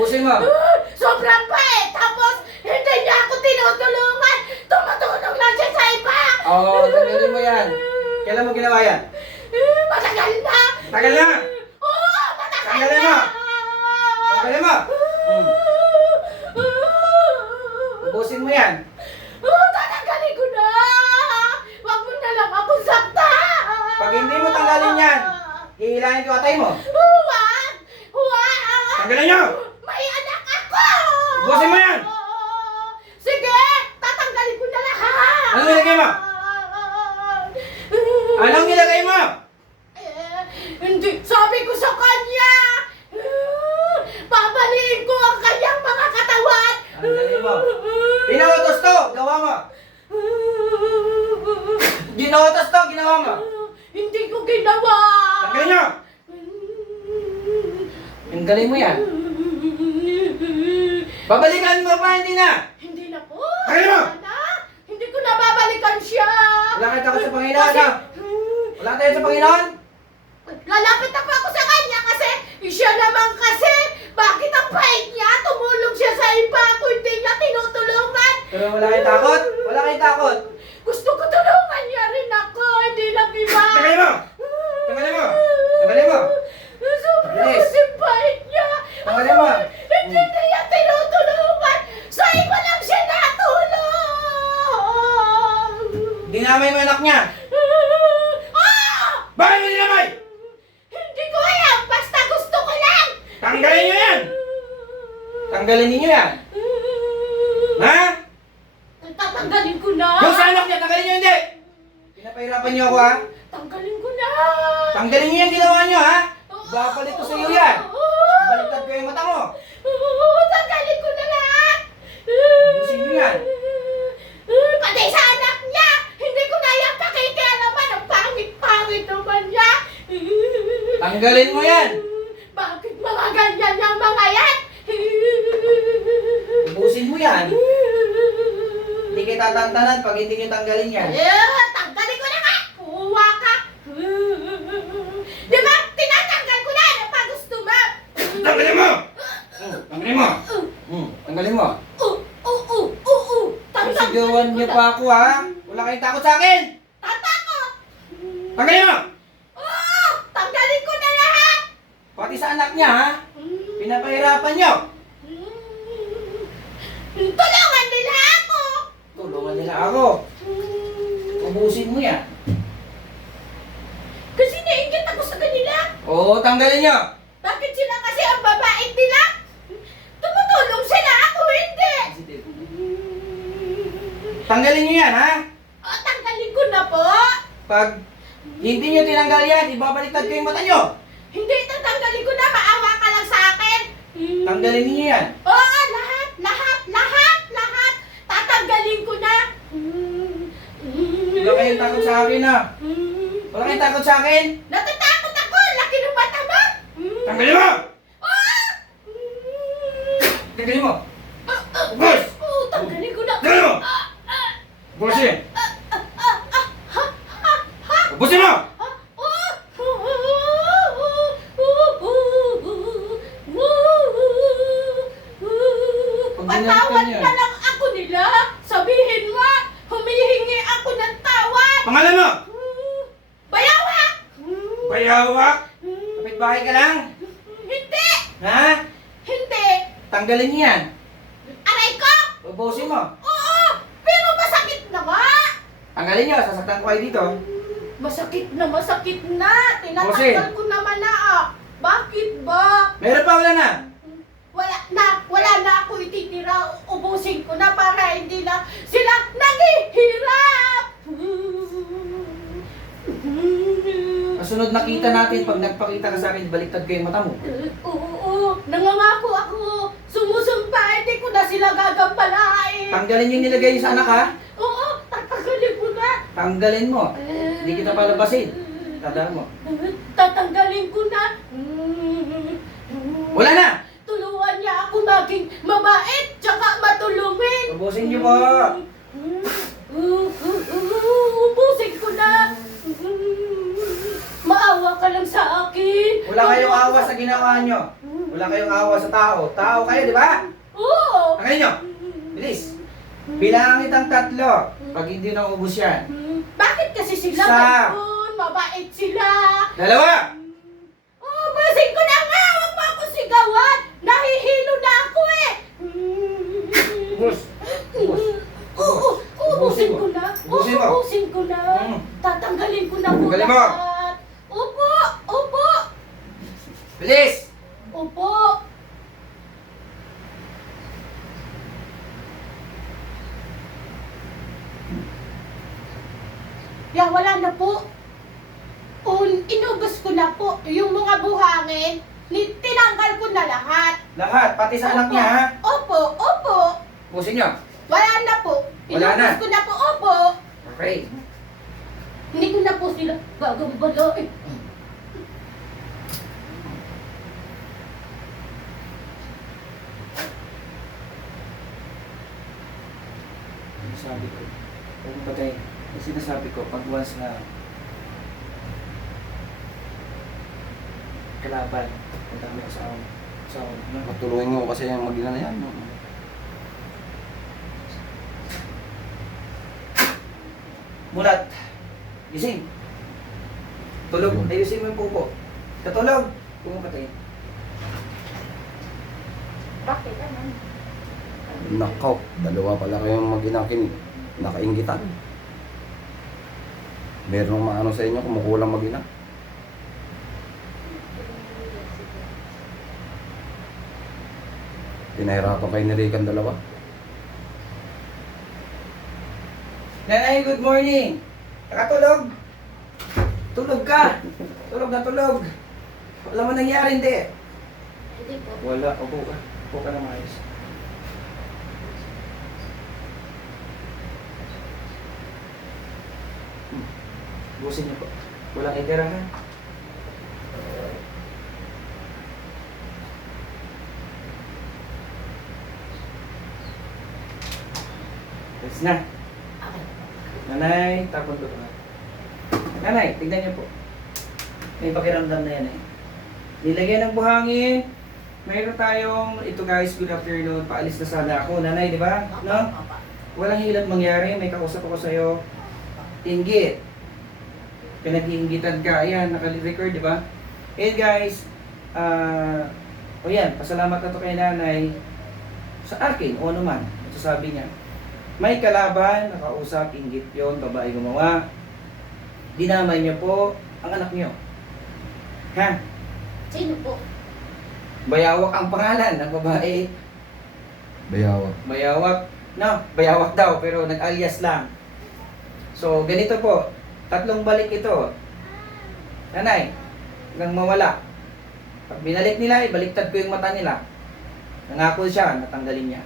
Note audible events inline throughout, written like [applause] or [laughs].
Ubusin mo. [gasps] Sobrang pait! Tapos, hindi niya ako tinutulungan! Tumutulong lang siya sa iba! Oo, tanggalin mo yan. Kailan mo ginawa yan? [laughs] Matagal na! Tagal na! [laughs] Oo, matagal Tanggalin na! mo! Tanggalin mo! [laughs] Hmm. Ubusin mo yan. Oo, tatanggalin ko na! Huwag mo na lang ako sakta! Pag hindi mo tanggalin yan, Hihilahin ko atay mo. Huwag! Huwag! Tanggalin niyo! Ubusin mo yan! Sige! Tatanggalin ko na lahat! Anong nilagay mo? Anong nilagay mo? Eh, hindi. Sabi ko sa kanya! Babaliin ko ang kanyang mga katawan! Tanggalin mo. Pinautos to, gawa mo. Ginautos to, ginawa mo. Hindi ko ginawa! Tanggalin niyo! Tanggalin mo yan. Babalikan mo pa, hindi na. Hindi na po! Tanggalin mo! Hindi ko na babalikan siya! Wala kayo takot sa Panginoon, Kasi, ha? Wala tayo sa Panginoon? Lalapit na po ako sa kanya kasi siya naman kasi bakit ang pait niya? Tumulong siya sa iba ako hindi niya tinutulungan. Pero wala kayong takot? Wala kayong takot? Gusto ko tulungan niya rin ako, hindi lang iba. Tanggalin mo! Tanggalin mo! Tanggalin mo! Sobrang Bilis. kasi pait niya. Tanggalin mo. Hindi Hmm. niya tinutulungan. Sa iba lang siya natulong. Dinamay mo yung anak niya. Ah! Bakit mo dinamay? Hindi ko alam, basta gusto ko lang. Tanggalin niyo yan! Tanggalin ninyo yan. Ha? Tatanggalin ko na. Yung sa anak niya, tanggalin niyo hindi! Pinapahirapan niyo ako ha? Tanggalin ko na. Tanggalin niyo yung ginawa niyo ha? Babalik ko sa iyo yan. Baliktad ko yung mata mo. Tanggalin ko na lahat. Ubusin niyo yan. Pati sa anak niya. Hindi ko na yan pakikialaman. Ang pangit-pangit naman niya. Tanggalin mo yan. Bakit mga ganyan yung mga yan? Ubusin mo yan. Hindi kita tantanan pag hindi niyo tanggalin yan. Eh, tanggalin ko na nga. Kuha ka. Di ba? Tinatanggal ko na. Ano pa gusto mo? Tanggalin mo! Hmm, tanggalin mo! Hmm, tanggalin mo. Uh, uh, uh, uh, uh. Tanggalin Sigawan ko niyo na. pa ako ha? Wala kayong takot sa akin! Tatakot! Tanggalin mo! Oo! Tanggalin ko na lahat! Pati sa anak niya ha? Pinapahirapan niyo. Tulungan nila ako! Tulungan nila ako. Ubusin mo yan. Kasi nainggit ako sa kanila. Oo, tanggalin niyo. Bakit sila kasi ang babait nila? Tumutulong sila ako, hindi! Tanggalin niyo yan ha? O, tanggalin ko na po! Pag hindi niyo tinanggal yan, ibabaliktad ko yung mata niyo. Hindi, tatanggalin ko na. Maawa ka lang sa akin. Tanggalin niyo yan. Oo, lahat, lahat, lahat, lahat. Tatanggalin ko na. Wala kayong takot sa akin ha? Wala kayong takot sa akin? Natatakot ako! Laki ng mata mo! Tanggalin mo! Ah! Tanggalin mo! Ubus! Oo, tanggalin ko na. Tanggalin mo! Ah, ah, Ubusin! ah, ah, ah, ha, ha, ha, Ubusin mo! ah, oh, Pag ginamit ka Patawad niya. na lang ako nila. Sabihin mo, humihingi ako ng. Pangalan mo! Bayawa! Bayawa! Kapit-bahay ka lang? Hindi! Ha? Hindi! Tanggalin niyo yan. Aray ko! Ubusin mo. Oo! Pero masakit na nga! Tanggalin niyo, sasaktan ko kayo dito. Masakit na masakit na! Bossing. Tinatanggal ko naman na ah! Bakit ba? Meron pa, wala na. Wala na, wala na ako ititira. Ubusin ko na para hindi na sila naghihirap! Kasunod nakita natin, pag nagpakita ka sa akin, baliktad ko yung mata mo. Oo, nangangako ako. Sumusumpa, hindi ko na sila gagampalain. Tanggalin yung nilagay niyo sa anak ha. Oo, tatanggalin ko na. Tanggalin mo. Hindi kita palabasin. Tandaan mo. Tatanggalin ko na. Wala na! Tulungan niya ako maging mabait, tsaka matulungin. Ubusin niyo po. Ka lang sa akin. Wala kayong awa sa ginawa nyo. Wala kayong awa sa tao. Tao kayo, di ba? Oo. Tanggalin nyo. Bilis. Bilangin kitang tatlo. Pag hindi na ubus yan. Hmm, Bakit kasi sila Isa. ganun? Mabait sila. Dalawa. Oh, basing ko na nga! Huwag mo ako sigawan! Nahihilo na ako eh! Ubus. Ubus. Oo, ubusin ko na. Ubusin mo. Ubusin ko na. Tatanggalin ko na po Tanggalin mo. lahat. Opo, opo, Bilis. opo. Ya, wala na po. Un, inubos ko na po. Yung mga buhangin, ni- tinanggal ko na lahat. Lahat. Pati sa anak niya, ha? Opo, opo. Ubusin nyo. Wala na po. Wala na. Inubos ko na po, opo. Okay. Hindi ko na po sila gagambala eh. Sabi ko. Kung patay. Yung sinasabi ko, pag once na kalaban, punta kami sa sa ano, Patulungin mo kasi yung mag-ina na yan. no? Mulat. Gising. Tulog. Ayusin mo yung pupo. Katulog. Pumapatay. Bakit naman? Nakaw, dalawa pala kayong mag-ina kin nakaingitan. Meron maano sa inyo, kumukulang mag-ina. Pinahirapan kayo ni Rick ang dalawa. Nanay, good morning. Nakatulog. Tulog ka. Tulog na tulog. Wala mo nangyari, hindi. Hindi po. Wala. Upo ka. Upo ka na maayos. Busin niyo po. Walang itira ha. Yes na. Nanay, tapon ko na. Nanay, tignan niyo po. May pakiramdam na yan eh. Nilagyan ng buhangin. Mayroon tayong, ito guys, good afternoon. Paalis na sana ako. Nanay, di ba? No? Walang hilat mangyari. May kausap ako sa'yo. Inggit. Pinag-iinggitan ka. Ayan, naka-record, di ba? And guys, ah, o yan, pasalamat na to kay nanay sa akin, o ano man. Ito sabi niya. May kalaban, nakausap, inggit yon babae gumawa. Dinamay niyo po ang anak niyo. Ha? Sino po? Bayawak ang pangalan ng babae. Bayawa. Bayawak. No, bayawak daw, pero nag-alias lang. So, ganito po. Tatlong balik ito. Nanay, hanggang mawala. Pag binalik nila, ibaliktad ko yung mata nila. Nangako siya, natanggalin niya.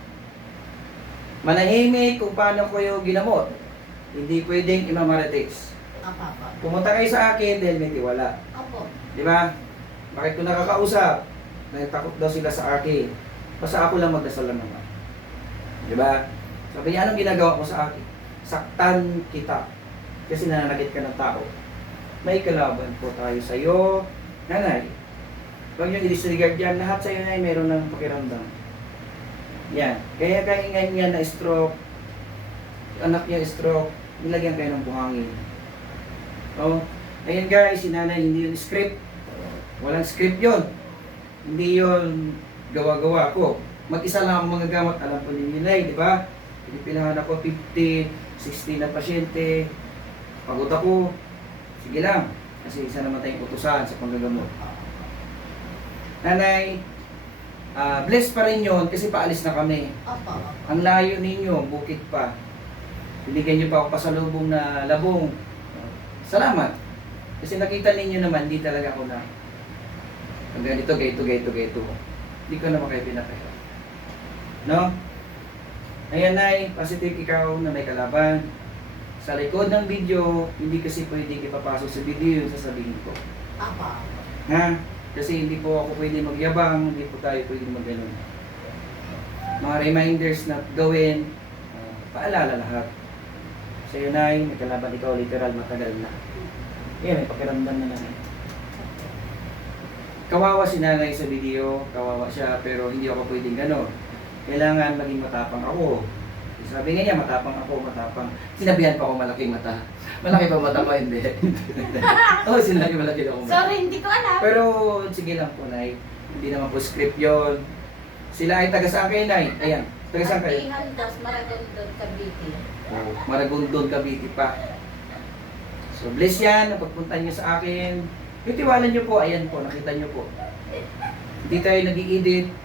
Manahimik kung paano ko yung ginamot. Hindi pwedeng imamarites. Pumunta kayo sa akin dahil may tiwala. Opo. Di ba? Bakit ko nakakausap? Dahil takot daw sila sa akin. Basta ako lang magdasal lang naman. Di ba? Sabi niya, anong ginagawa mo sa akin? Saktan kita. Kasi nananakit ka ng tao. May kalaban po tayo sa iyo. Nanay, huwag niyo i-disregard yan. Lahat sa iyo na meron ng pakiramdam. Yan. Kaya ngayon niya na stroke, anak niya stroke, nilagyan kayo ng buhangin. Oh, ayun guys, si nanay hindi yun script. Walang script yon. Hindi yon gawa-gawa ko. Mag-isa lang ako mga gamot, alam ko nila, eh, di ba? Pinipilahan ako 50, 60 na pasyente. Pagod ako. Sige lang. Kasi isa naman tayong utusan sa panggagamot. Nanay, ah bless pa rin yon kasi paalis na kami. Opo. Ang layo ninyo, bukit pa. Binigyan niyo pa ako pasalubong na labong. Salamat. Kasi nakita ninyo naman, di talaga ako na ang ganito, ganito, ganito, ganito. Hindi ko naman kayo pinakaya. No? Ayan, Nay, positive ikaw na may kalaban. Sa likod ng video, hindi kasi pwedeng ipapasok sa video yung sasabihin ko. Papa. Ha? Kasi hindi po ako pwede magyabang, hindi po tayo pwede magganon. Mga reminders na gawin, ah, paalala lahat. Sa iyo, Nay, may kalaban ikaw, literal, matagal na. Yan, may pakiramdam na lang. kawawa si nanay sa video, kawawa siya, pero hindi ako pwedeng gano'n. Kailangan maging matapang ako. Sabi nga niya, matapang ako, matapang. Sinabihan pa ako malaking mata. Malaki pa mata ko, hindi. [laughs] Oo, oh, sinabi malaki ako mata. Sorry, hindi ko alam. Pero sige lang po, Nay. Hindi naman po script yon. Sila ay taga saan kayo, Nay? Ayan, taga saan kayo? Antihan dos, Maragondon, Cavite. Oh, Maragondon, Cavite pa. So, bless yan. Napagpunta niyo sa akin. Yung tiwala niyo po, ayan po, nakita niyo po. Hindi tayo nag-i-edit.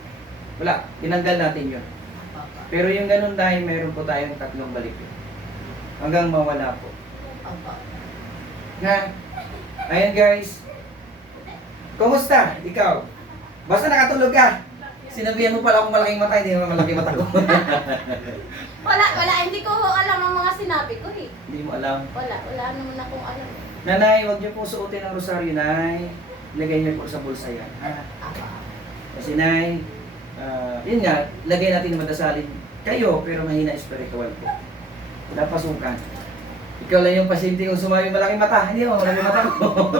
Wala, tinanggal natin yun. Pero yung ganun dahil meron po tayong tatlong balik. Hanggang mawala po. Nga. Ayan guys. Kumusta? Ikaw? Basta nakatulog ka. Sinabihan mo pala akong malaking mata, hindi naman malaking mata ko. [laughs] Wala, wala. Hindi ko alam ang mga sinabi ko eh. hindi mo alam. Wala, wala naman akong alam. Nanay, huwag niyo po suotin ang rosaryo, Nay. Ilagay niyo po sa bulsa yan. ha? Kasi, Nay, ah, yun nga, lagay natin na madasalin kayo, pero mahina espiritual po. Wala pasukan. Ikaw lang yung pasyente kung sumabi malaking mata. Hindi mo, malaking mata ko. Ko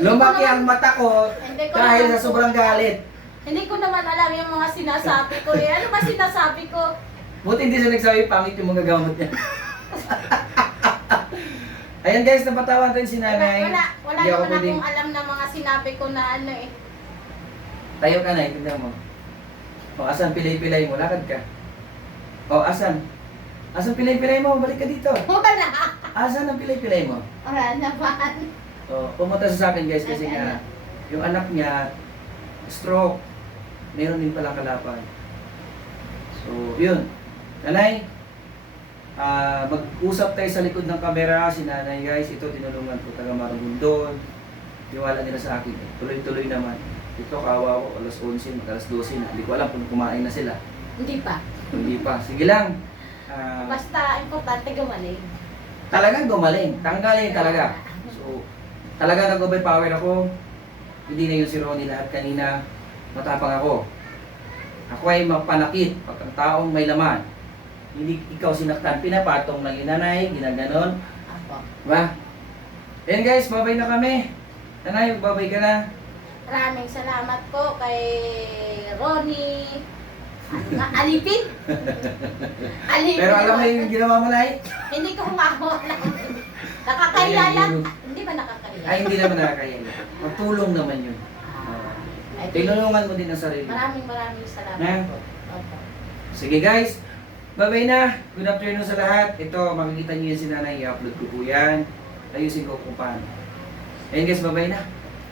Lumaki naman- ang mata ko ko dahil naman sa sobrang galit. Hindi ko naman alam yung mga sinasabi ko eh. Ano ba sinasabi ko? Buti hindi siya nagsabi pangit yung mga gamot niya. Ayan guys, napatawan din si Wala, nanay. wala, wala ako naman akong alam na mga sinabi ko na ano eh. Tayo ka na, tignan mo. O, asan pilay-pilay mo? Lakad ka. O, asan? Asan pilay-pilay mo? Balik ka dito. [laughs] Wala. Asan ang pilay-pilay mo? Wala naman. O, pumunta sa akin guys kasi nga, yung anak niya, stroke. Meron din palang kalapan. So, yun. Nanay, ah mag-usap tayo sa likod ng kamera. Si nanay guys, ito tinulungan ko taga Maragundon. Tiwala nila sa akin. Tuloy-tuloy naman. Ito kawawa ko, alas 11, mag alas 12 na. Hindi ko alam kung kumain na sila. Hindi pa. Hindi pa. Sige lang. Ah, Basta importante gumaling. talagang gumaling. Tanggalin talaga. So, talaga nag-overpower ako. Hindi na yung si Ronnie lahat kanina. Matapang ako. Ako ay mapanakit pag ang taong may laman. Hindi ikaw sinaktan. Pinapatong lang yung nanay, ginaganon. Apo. Diba? Yan guys, babay na kami. Nanay, babay ka na. Maraming salamat po kay Ronnie. Ano nga? Alipin? Alipin. Pero alam mo yung ginawa mo, Nay? Hindi ko nga ako alam. Nakakahiya lang. Hindi ba nakakahiya? Ay, hindi naman nakakaya. Magtulong naman yun. Ay, Tinulungan mo din ang sarili. Maraming maraming salamat Na? po. Opo. Sige guys, bye-bye na. Good afternoon sa lahat. Ito, makikita niyo yan si nanay. I-upload ko po yan. Ayusin ko kung paano. Ayun guys, bye-bye na.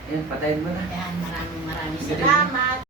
Ayun, patayin mo na. Ayan, maraming maraming salamat.